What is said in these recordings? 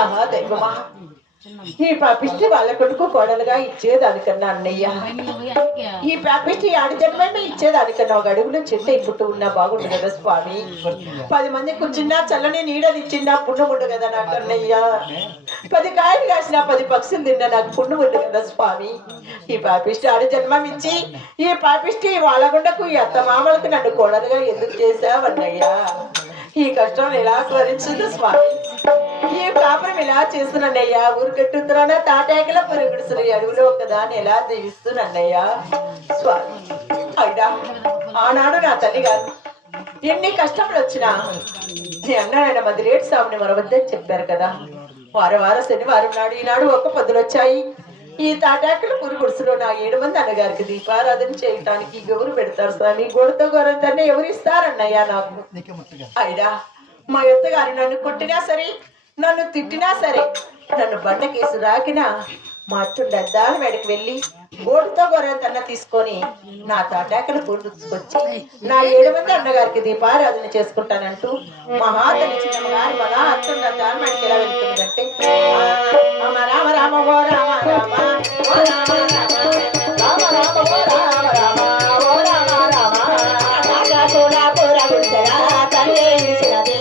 ఆహా దైవమా, ఈ పాపిష్టి వాళ్ళ కొడుకు కోడలుగా ఇచ్చేదానికన్నా అన్నయ్య, ఈ పాపిష్టి ఆడి జన్మమే ఇచ్చేదానికన్నా ఒక అడుగులో చెట్టు పుట్టు ఉన్నా బాగుండు కదా స్వామి. 10 మంది కూర్చున్నా చల్లని నీడనిచ్చిందా పుణ్యముండు కదా నాకు అన్నయ్య. 10 కాయలు కాసిన 10 పక్షులు తిన్నా నాకు పుణ్యముండు కదా స్వామి. ఈ పాపిష్టి ఆడి జన్మం ఇచ్చి ఈ పాపిష్టి వాళ్ళగుండకు ఈ అత్త మామలకు నన్ను కోడలుగా ఎందుకు చేశావన్నయ్యా? ఈ కష్టం ఎలా స్మరించదు స్వామి. ఈ పాపం ఎలా చేస్తున్నానయ్యా? ఊరు కట్టుతున్నా తాటాకల పురుగుడుసులు అడుగులో ఒకదాన్ని ఎలా దీవిస్తున్నానయ్యా స్వామి. అయినా ఆనాడు నా తల్లి గారు ఎన్ని కష్టములు వచ్చినా నీ అన్నాయన మదిరేటి స్వామిని మరవద్దని చెప్పారు కదా. వారం శనివారం నాడు ఈనాడు ఒక్క పొద్దులు వచ్చాయి. ఈ తాటాకుల పురుగుడుసులో నా 7 మంది అన్నగారికి దీపారాధన చేయటానికి ఎవరు పెడతారు స్వామి? గోడతో గోరంతనే ఎవరు ఇస్తారన్నయ్యా నాకు? అయినా మా అత్తగారు నన్ను కొట్టినా సరే, నన్ను తిట్టినా సరే, నన్ను బండకేసి రాకినా మా అత్తుండద్దాని మెడకి వెళ్ళి గోడుతో గొర్రెంతన్న తీసుకొని నా తాటాకలు పూర్తికొచ్చి నా 7 మంది అన్నగారికి దీపారాధన చేసుకుంటానంటూ మహాతల్లి చిన్నగారు మన అత్తుండద్దాని మెడకి ఎలా వెళ్తున్నదంటే రామ రామ రామ ఓ రామ రామ ఓ రామ రామ రామ రామ ఓ రామ రామ ఓ రామ రామ రాజా పూరా గుడిసెరా తల్లి విసిరది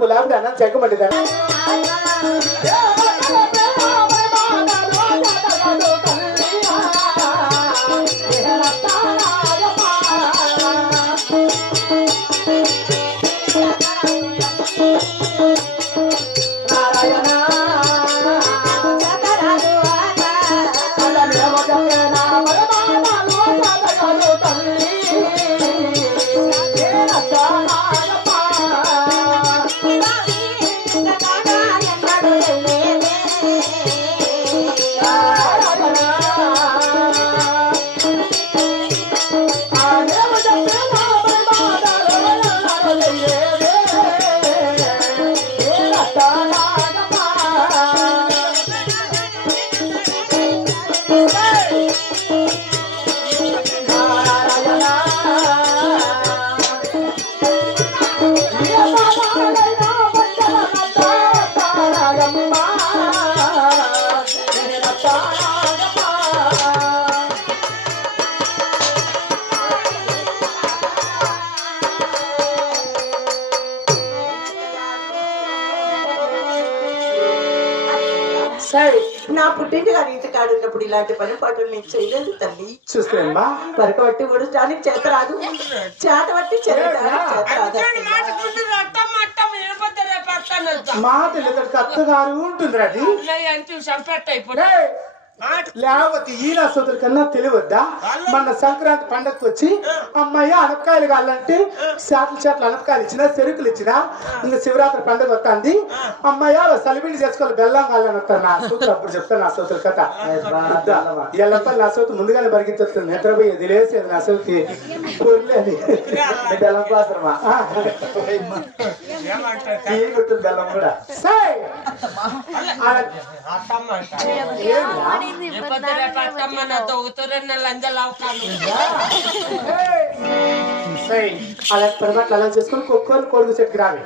गुलाब जाना चेक मत देना నా పుట్టింటి గారి ఇంటి కాడున్నప్పుడు ఇలాంటి పని పాటలు నేను చేయలేదు తల్లి. చూస్తామ్మా పరకబట్టి ముడటానికి చేత రాదు, చేత బట్టి చేత రాదు. చెప్తానంత మా తెలియదు అత్తగారు ఉంటుంది అది అంటే చంపెట్ట ఇప్పుడు ఏయ్! లేకపోతే ఈ నసోతుల కన్నా తెలియవద్దా మన సంక్రాంతి పండగకి వచ్చి అమ్మాయి అనపకాయలు కావాలంటే చెట్లు అనపకాయలు ఇచ్చినా చెరుకులు ఇచ్చినా ఇంకా శివరాత్రి పండుగ వస్తుంది అమ్మాయి సలిబిండి చేసుకోవాలి బెల్లం కావాలని వస్తాను నా సూతులు అప్పుడు చెప్తాను నా సోతుల కథ ఎల్లప్ప నా సోతు ముందుగానే పరిగెత్తుతుంది నిద్రపోయేది లేసేది నా సోతి పొర్లేదు బెల్లం కోసమా టీ గుర్తుంది బెల్లం కూడా అత్తమ్మ నా దొంగతూరన్న లంజలు అవకాలు అలా తర్వాత అలా చేసుకొని కుక్కలు కొడుకు చెట్టుకు రావి